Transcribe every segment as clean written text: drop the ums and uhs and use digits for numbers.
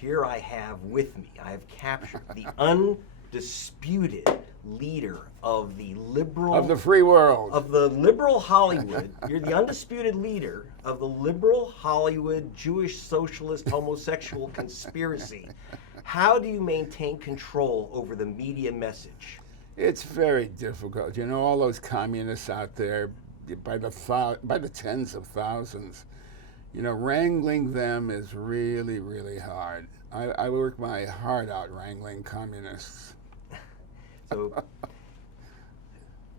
Here I have with me, I have captured the undisputed leader of the liberal... Of the free world. Of the liberal Hollywood. You're the undisputed leader of the liberal Hollywood Jewish socialist homosexual conspiracy. How do you maintain control over the media message? It's very difficult. You know, all those communists out there, by the tens of thousands, you know, wrangling them is really, really hard. I work my heart out wrangling communists. So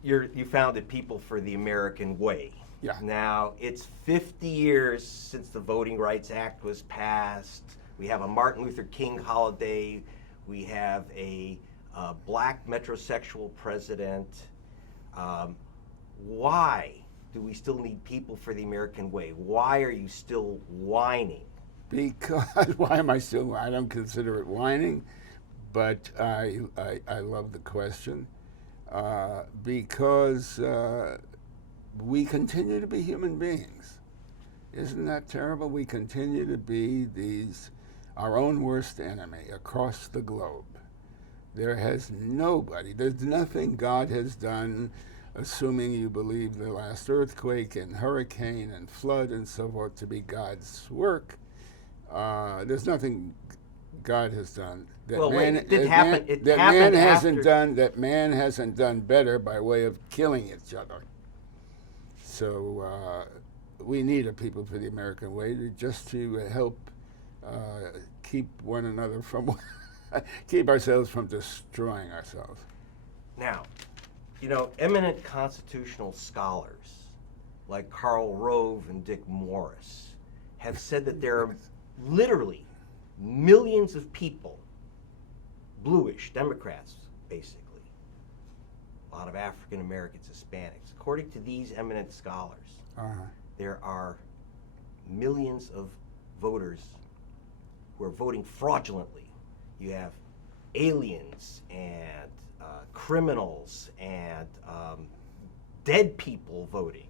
you founded People for the American Way. Yeah. Now, it's 50 years since the Voting Rights Act was passed. We have a Martin Luther King holiday. We have a black metrosexual president. Why do we still need People for the American Way? Why are you still whining? Because, why am I still, I don't consider it whining, but I love the question. Because we continue to be human beings. Isn't that terrible? We continue to be our own worst enemy across the globe. There's nothing God has done, assuming you believe the last earthquake and hurricane and flood and so forth to be God's work. There's nothing God has done that man hasn't done better by way of killing each other. So we need a People for the American Way just to help keep one another from keep ourselves from destroying ourselves. Now, you know, eminent constitutional scholars like Karl Rove and Dick Morris have said that there are literally millions of people, bluish, Democrats, basically, a lot of African Americans, Hispanics. According to these eminent scholars, there are millions of voters who are voting fraudulently. You have aliens and criminals and dead people voting.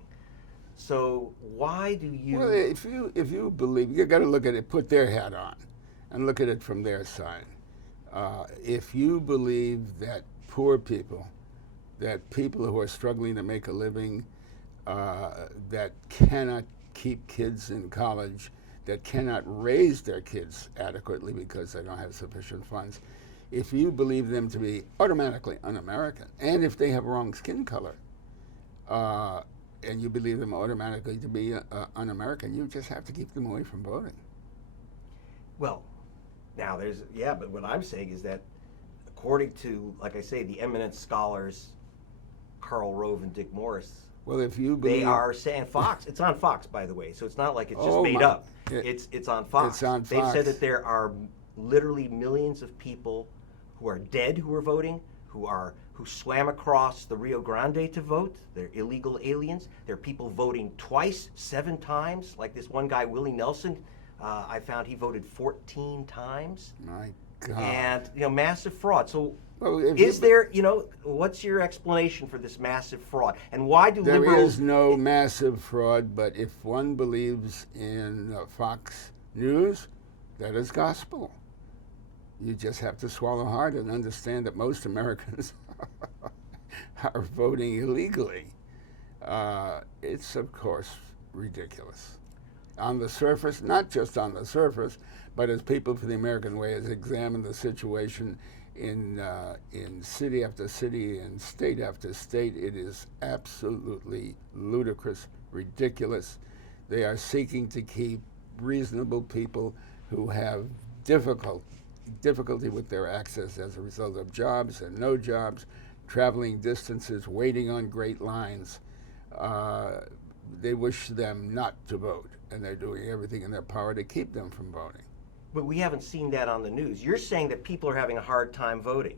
So why do you... Well, if you believe, you got to look at it, put their hat on, and look at it from their side. If you believe that poor people, that people who are struggling to make a living, that cannot keep kids in college, that cannot raise their kids adequately because they don't have sufficient funds, if you believe them to be automatically un-American, and if they have wrong skin color, and you believe them automatically to be un-American, you just have to keep them away from voting. Well, now but what I'm saying is that according to, like I say, the eminent scholars, Karl Rove and Dick Morris, well, if you believe... They are saying Fox. It's on Fox, by the way, so it's not like it's just made up. It's on Fox. It's on Fox. They've said that there are literally millions of people who are dead who are voting, who swam across the Rio Grande to vote. They're illegal aliens. There are people voting twice, 7 times, like this one guy, Willie Nelson. I found he voted 14 times. My God. And, you know, massive fraud. So what's your explanation for this massive fraud? And why do liberals... There is no massive fraud, but if one believes in Fox News, that is gospel. You just have to swallow hard and understand that most Americans are voting illegally. It's, of course, ridiculous. On the surface, not just on the surface, but as People for the American Way has examined the situation in city after city and state after state, it is absolutely ludicrous, ridiculous. They are seeking to keep reasonable people who have difficulty with their access as a result of jobs and no jobs, traveling distances, waiting on great lines. They wish them not to vote, and they're doing everything in their power to keep them from voting. But we haven't seen that on the news. You're saying that people are having a hard time voting.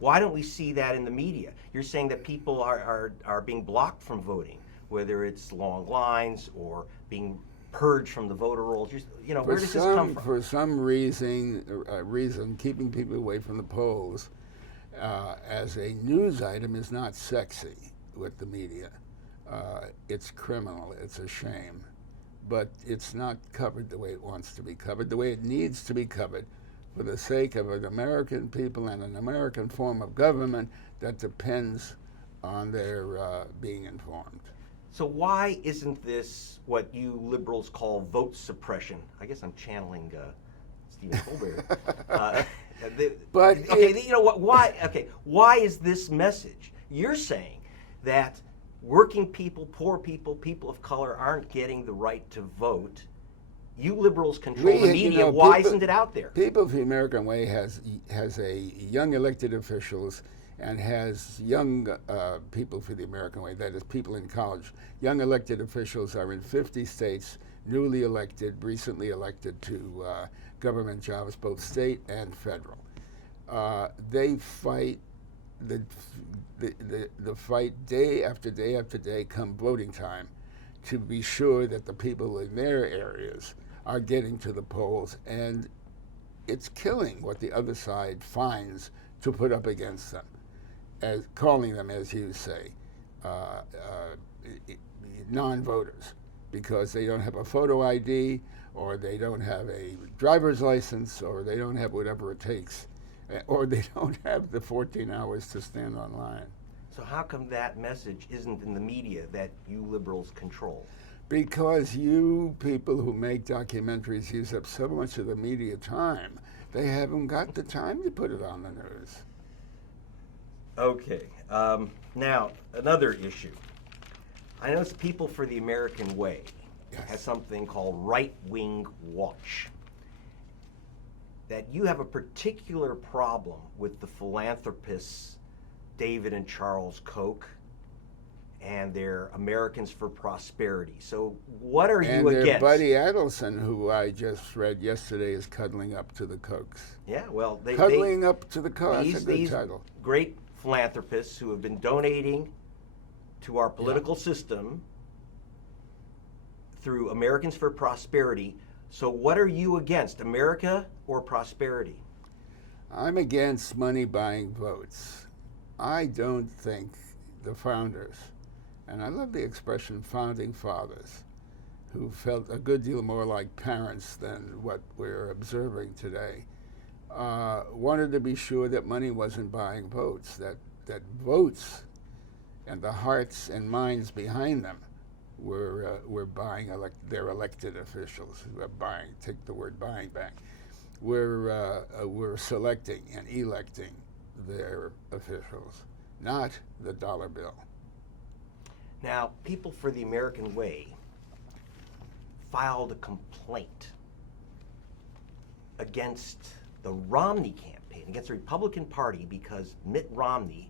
Why don't we see that in the media? You're saying that people are being blocked from voting, whether it's long lines or being purged from the voter rolls. Where does this come from? For some reason, keeping people away from the polls as a news item is not sexy with the media. It's criminal. It's a shame. but it's not covered the way it wants to be covered, the way it needs to be covered, for the sake of an American people and an American form of government that depends on their being informed. So why isn't this what you liberals call vote suppression? I guess I'm channeling Stephen Colbert. But okay, you know what? Why? Okay, why is this message? You're saying that working people, poor people, people of color aren't getting the right to vote. You liberals control the media. Why isn't it out there? People of the American Way has a young elected officials and has young people for the American Way, that is people in college. Young elected officials are in 50 states, newly elected, recently elected to government jobs, both state and federal. They fight the fight day after day after day come voting time to be sure that the people in their areas are getting to the polls, and it's killing what the other side finds to put up against them, as calling them, as you say, non-voters, because they don't have a photo ID, or they don't have a driver's license, or they don't have whatever it takes, or they don't have the 14 hours to stand online. So how come that message isn't in the media that you liberals control? Because you people who make documentaries use up so much of the media time, they haven't got the time to put it on the news. Okay. Now, another issue. I notice People for the American Way has something called Right Wing Watch. That you have a particular problem with the philanthropists David and Charles Koch and their Americans for Prosperity. So what are you against? And their Buddy Adelson, who I just read yesterday, is cuddling up to the Kochs. Yeah, well, cuddling up to the Kochs. That's a good these title. Great philanthropists who have been donating to our political system through Americans for Prosperity. So what are you against, America or prosperity? I'm against money buying votes. I don't think the founders, and I love the expression founding fathers, who felt a good deal more like parents than what we're observing today, wanted to be sure that money wasn't buying votes, that votes and the hearts and minds behind them were buying their elected officials. Take the word buying back. We're selecting and electing their officials, not the dollar bill. Now, People for the American Way filed a complaint against the Romney campaign, against the Republican Party, because Mitt Romney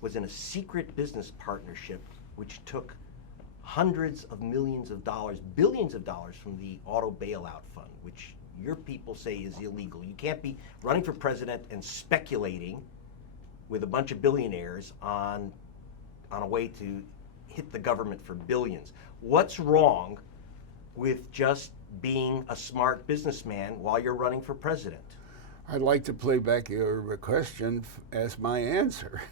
was in a secret business partnership which took hundreds of millions of dollars, billions of dollars from the auto bailout fund, which your people say is illegal. You can't be running for president and speculating with a bunch of billionaires on a way to hit the government for billions. What's wrong with just being a smart businessman while you're running for president? I'd like to play back your question as my answer.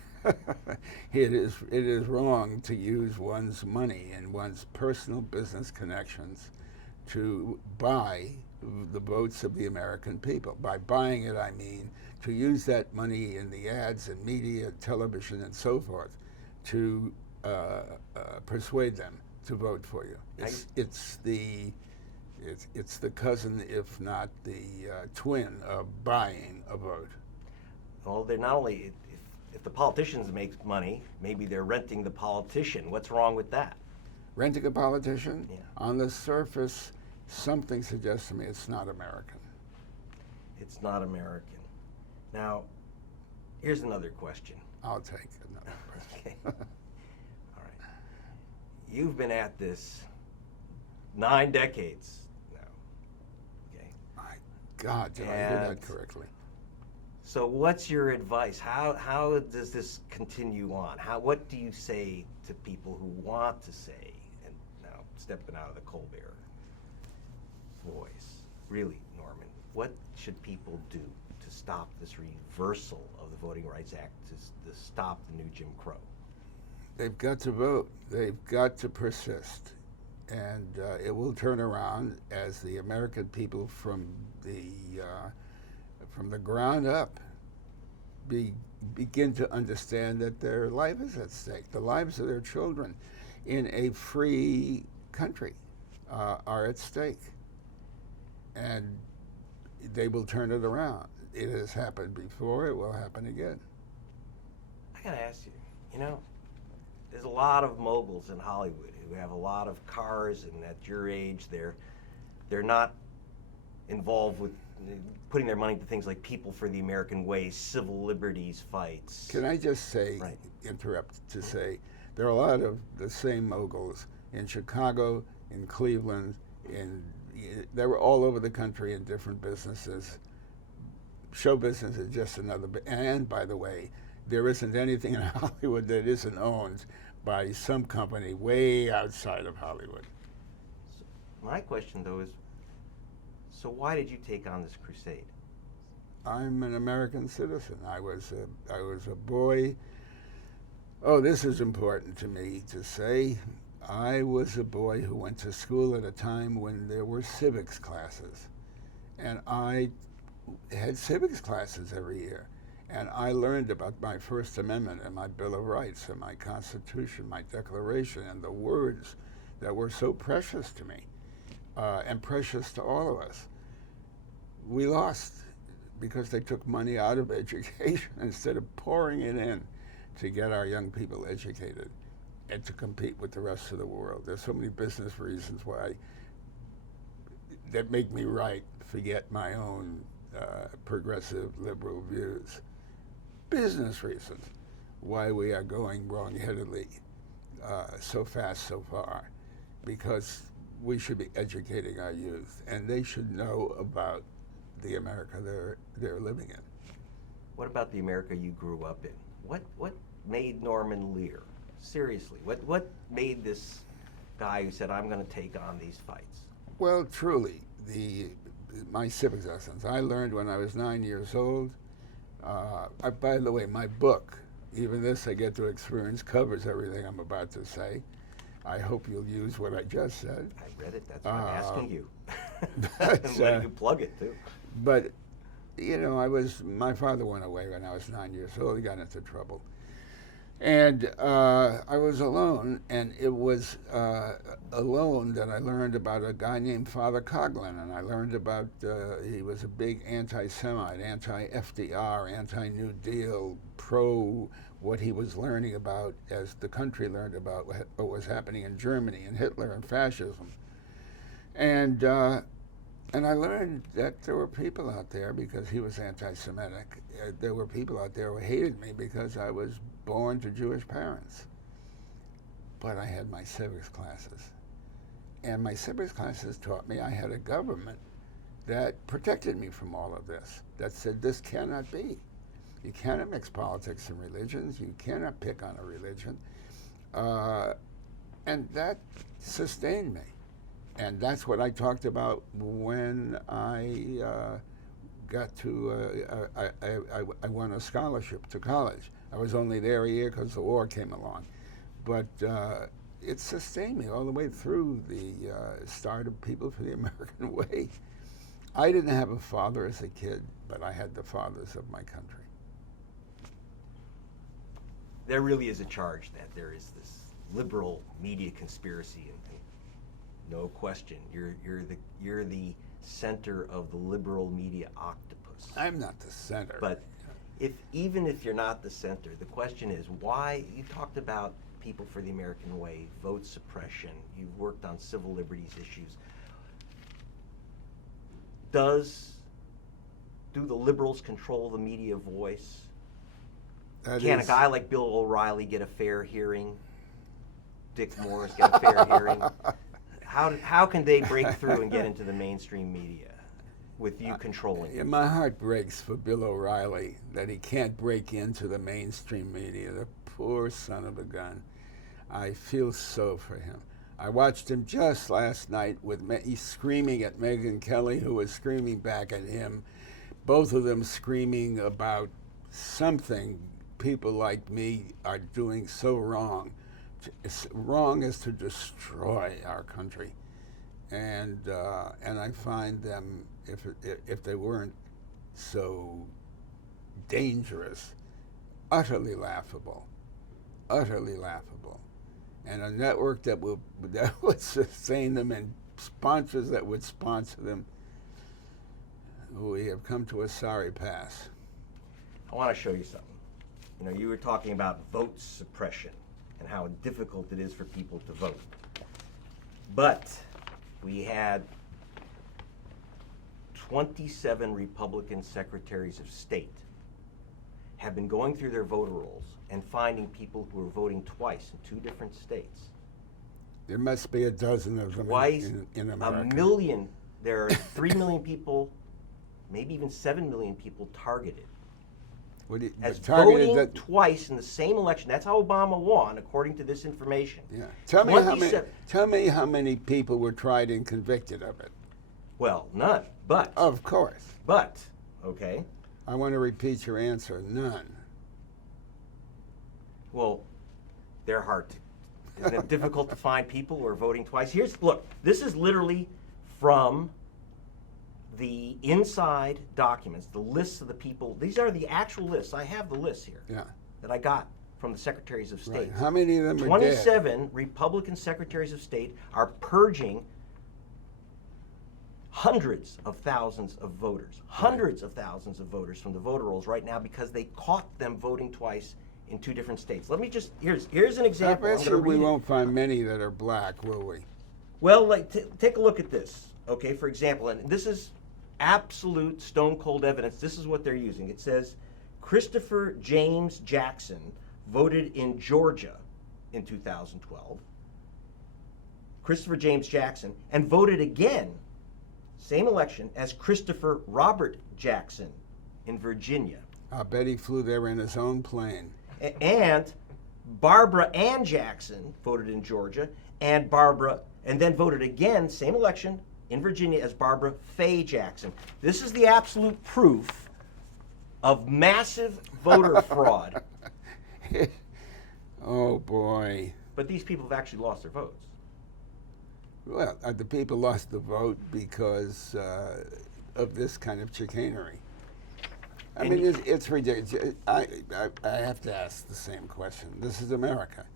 It is wrong to use one's money and one's personal business connections to buy the votes of the American people. By buying it, I mean to use that money in the ads and media, television, and so forth to persuade them to vote for you. It's the cousin, if not the twin, of buying a vote. Well, they're not only, if the politicians make money, maybe they're renting the politician. What's wrong with that? Renting a politician? Yeah. On the surface, something suggests to me it's not American. It's not American. Now, here's another question. I'll take another question. Okay. All right. You've been at this 9 decades now. Okay. My God, did I hear that correctly? So what's your advice? How does this continue on? What do you say to people who want to say, and now stepping out of the Colbert voice, really, Norman, what should people do to stop this reversal of the Voting Rights Act, to stop the new Jim Crow? They've got to vote. They've got to persist. and it will turn around as the American people from the ground up begin to understand that their life is at stake. The lives of their children in a free country are at stake, and they will turn it around. It has happened before. It will happen again. I gotta ask you, there's a lot of moguls in Hollywood who have a lot of cars, and at your age, they're not involved with putting their money to things like People for the American Way, civil liberties fights. Can I just say, Right. interrupt to say, there are a lot of the same moguls in Chicago, in Cleveland, they were all over the country in different businesses. Show business is just another, and by the way, there isn't anything in Hollywood that isn't owned by some company way outside of Hollywood. So my question, though, is, so why did you take on this crusade? I'm an American citizen. I was a boy. Oh, this is important to me to say. I was a boy who went to school at a time when there were civics classes, and I had civics classes every year. And I learned about my First Amendment and my Bill of Rights and my Constitution, my Declaration, and the words that were so precious to me and precious to all of us. We lost because they took money out of education instead of pouring it in to get our young people educated and to compete with the rest of the world. There's so many business reasons why that make me forget my own progressive liberal views. Business reasons why we are going wrong-headedly so fast so far, because we should be educating our youth, and they should know about the America they're living in. What about the America you grew up in? What made Norman Lear? Seriously, what made this guy who said, I'm going to take on these fights? Well, truly, my civics lessons I learned when I was 9 years old. By the way, my book, even this I get to experience, covers everything I'm about to say. I hope you'll use what I just said. I read it, that's why I'm asking you. but, I'm letting you plug it, too. But, my father went away when I was 9 years old. He got into trouble. And I was alone, and it was alone that I learned about a guy named Father Coughlin, and I learned about, he was a big anti-Semite, anti-FDR, anti-New Deal, pro what he was learning about as the country learned about what was happening in Germany and Hitler and fascism. And I learned that there were people out there, because he was anti-Semitic, there were people out there who hated me because I was born to Jewish parents. But I had my civics classes. And my civics classes taught me I had a government that protected me from all of this, that said this cannot be. You cannot mix politics and religions. You cannot pick on a religion. And that sustained me. And that's what I talked about when I got to, I won a scholarship to college. I was only there a year because the war came along. But it sustained me all the way through the start of People for the American Way. I didn't have a father as a kid, but I had the fathers of my country. There really is a charge that there is this liberal media conspiracy, and no question, you're the center of the liberal media octopus. I'm not the center. But even if you're not the center, the question is why. You talked about People for the American Way, vote suppression. You've worked on civil liberties issues. Do the liberals control the media voice? Can a guy like Bill O'Reilly get a fair hearing? Dick Morris get a fair hearing? How can they break through and get into the mainstream media with you controlling it? My heart breaks for Bill O'Reilly that he can't break into the mainstream media. The poor son of a gun. I feel so for him. I watched him just last night he's screaming at Megyn Kelly, who was screaming back at him. Both of them screaming about something people like me are doing so wrong wrong is to destroy our country, and I find them, if they weren't so dangerous, utterly laughable, and a network that would sustain them and sponsors that would sponsor them. We have come to a sorry pass. I want to show you something. You know, you were talking about vote suppression and how difficult it is for people to vote. But we had 27 Republican secretaries of state have been going through their voter rolls and finding people who are voting twice in 2 different states. There must be a dozen of them Twice, in America. a million. There are 3 million people, maybe even 7 million people targeted as voting twice in the same election. That's how Obama won, according to this information. Yeah. Tell me how many people were tried and convicted of it. Well, none. But of course. But okay. I want to repeat your answer. None. Well, they're hard to. Isn't it difficult to find people who are voting twice? Look. This is literally from the inside documents, the lists of the people. These are the actual lists. I have the lists here. Yeah. That I got from the secretaries of state. Right. How many of them are 27 Republican secretaries of state are purging hundreds of thousands of voters, hundreds of thousands of voters from the voter rolls right now because they caught them voting twice in 2 different states. Let me just, here's an example. I bet you we won't find many that are black, will we? Well, take a look at this, okay, for example, and this is absolute stone cold evidence. This is what they're using. It says Christopher James Jackson voted in Georgia in 2012. Christopher James Jackson, and voted again, same election, as Christopher Robert Jackson in Virginia. I bet he flew there in his own plane. And Barbara Ann Jackson voted in Georgia, and then voted again, same election, in Virginia as Barbara Faye Jackson. This is the absolute proof of massive voter fraud. Oh, boy. But these people have actually lost their votes. Well, the people lost the vote because of this kind of chicanery. I mean, it's ridiculous. I have to ask the same question. This is America.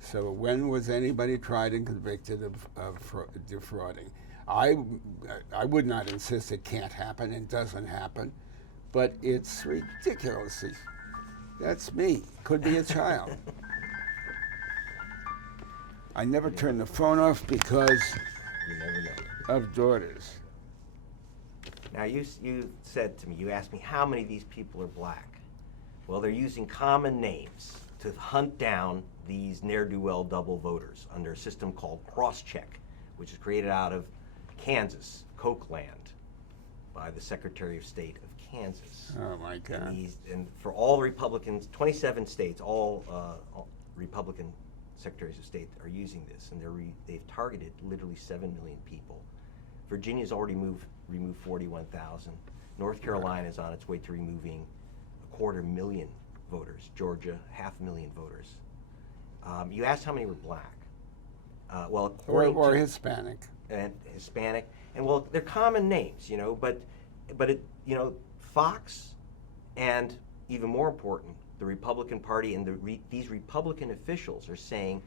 So when was anybody tried and convicted of defrauding? I would not insist it can't happen and doesn't happen, but it's ridiculous. That's me. Could be a child. I never turn the phone off because You never know. of daughters. Now, you said to me, you asked me how many of these people are black. Well, they're using common names to hunt down these ne'er-do-well double voters under a system called cross-check, which is created out of Kansas, Cokeland, by the Secretary of State of Kansas. Oh, my God. And for all the Republicans, 27 states, all Republican secretaries of state are using this, and they've targeted literally 7 million people. Virginia's already removed 41,000. North Carolina is on its way to removing 250,000 voters. Georgia, 500,000 voters. You asked how many were black. Well, according or to Hispanic. And Hispanic, and well, they're common names, you know. But it, you know, Fox, and even more important, the Republican Party and these Republican officials are saying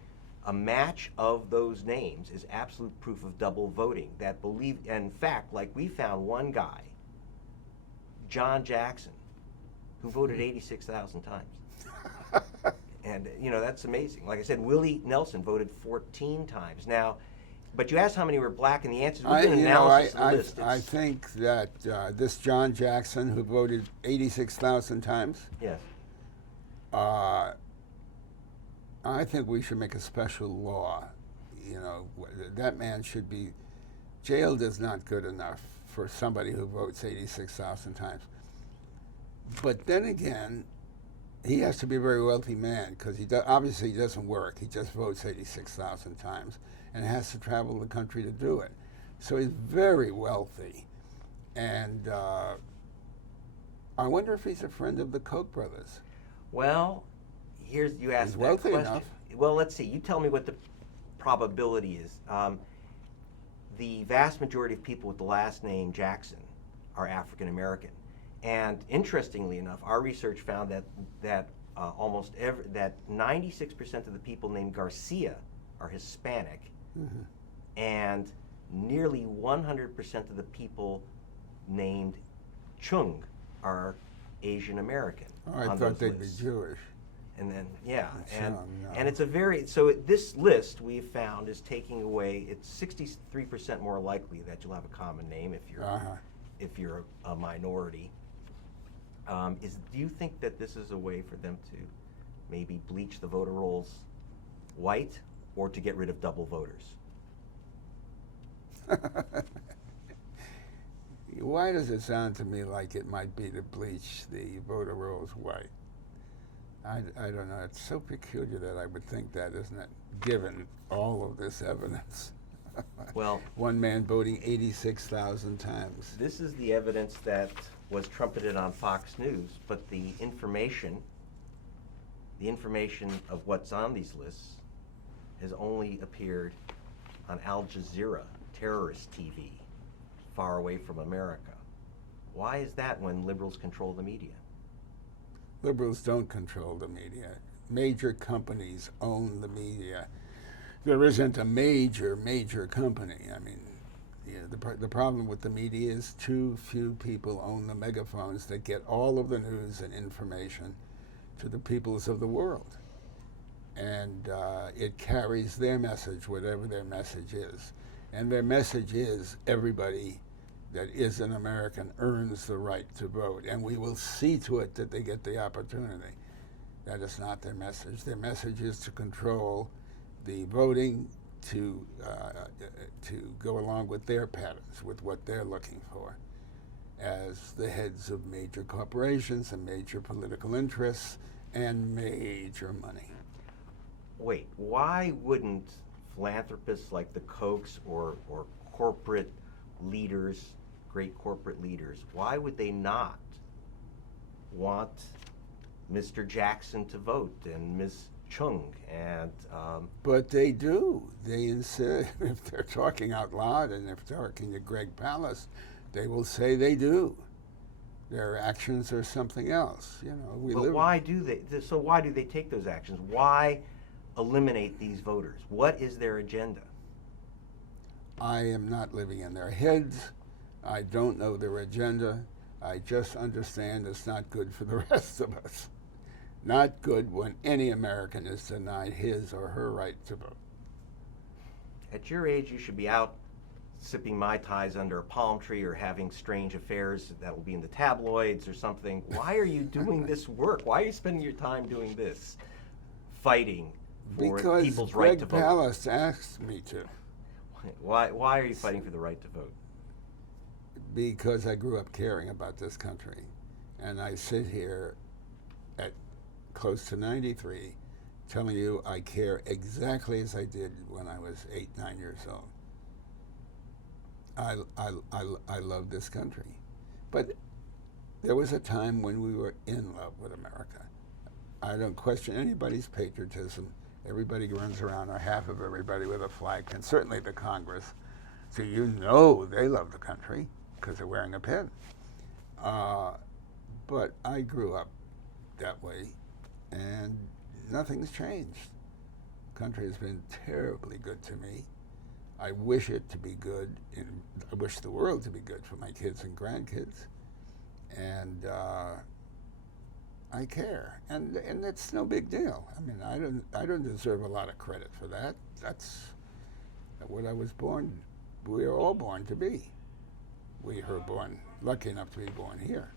a match of those names is absolute proof of double voting. That in fact, like we found one guy, John Jackson, who voted 86,000 times. And, you know, that's amazing. Like I said, Willie Nelson voted 14 times. Now, but you asked how many were black, and the answer is we did an analysis of the list. I think that this John Jackson, who voted 86,000 times, yes, I think we should make a special law. You know, that man should be jailed is not good enough for somebody who votes 86,000 times. But then again, he has to be a very wealthy man because obviously he doesn't work. He just votes 86,000 times and has to travel the country to do it. So he's very wealthy. And I wonder if he's a friend of the Koch brothers. well, you asked He's that wealthy question. enough. well, let's see. You tell me what the probability is. The vast majority of people with the last name Jackson are African American, and interestingly enough, our research found that 96% of the people named Garcia are Hispanic, and nearly 100% of the people named Chung are Asian American. Oh, I thought they'd be Jewish. And then, yeah, and Chung, no. and it's a very, so this list we've found is taking away, it's 63% more likely that you'll have a common name if you're a minority. Do you think that this is a way for them to maybe bleach the voter rolls white, or to get rid of double voters? Why does it sound to me like it might be to bleach the voter rolls white? I don't know. It's so peculiar that I would think that, isn't it? Given all of this evidence. Well, one man voting 86,000 times. this is the evidence that was trumpeted on Fox News, but the information of what's on these lists has only appeared on Al Jazeera, terrorist TV, far away from America. Why is that when liberals control the media? Liberals don't control the media. Major companies own the media. There isn't a major company. I mean, the problem with the media is too few people own the megaphones that get all of the news and information to the peoples of the world. And it carries their message, whatever their message is. And their message is everybody that is an American earns the right to vote, and we will see to it that they get the opportunity. That is not their message. Their message is to control the voting, to go along with their patterns, with what they're looking for, as the heads of major corporations and major political interests and major money. Wait, why wouldn't philanthropists like the Kochs or corporate leaders, great corporate leaders, why would they not want Mr. Jackson to vote and Ms. Chung and But they do. They insist, if they're talking out loud and if they're talking to Greg Palast, they will say they do. Their actions are something else. You know, but why do they? So why do they take those actions? Why eliminate these voters? What is their agenda? I am not living in their heads. I don't know their agenda. I just understand it's not good for the rest of us. Not good when any American is denied his or her right to vote. At your age, you should be out sipping Mai Tais under a palm tree or having strange affairs that will be in the tabloids or something. Why are you doing this work? Why are you spending your time doing this? Fighting for people's right to vote. Because Greg Palast asked me to. Why are you fighting for the right to vote? Because I grew up caring about this country. And I sit here at close to 93 telling you I care exactly as I did when I was 8, 9 years old. I love this country. But there was a time when we were in love with America. I don't question anybody's patriotism. Everybody runs around, or half of everybody, with a flag, and certainly the Congress. So you know they love the country because they're wearing a pin. But I grew up that way, and nothing's changed. The country has been terribly good to me. I wish it to be good, and I wish the world to be good for my kids and grandkids. And I care, and it's no big deal. I mean, I don't deserve a lot of credit for that. That's what I was born. We are all born to be. We were born lucky enough to be born here.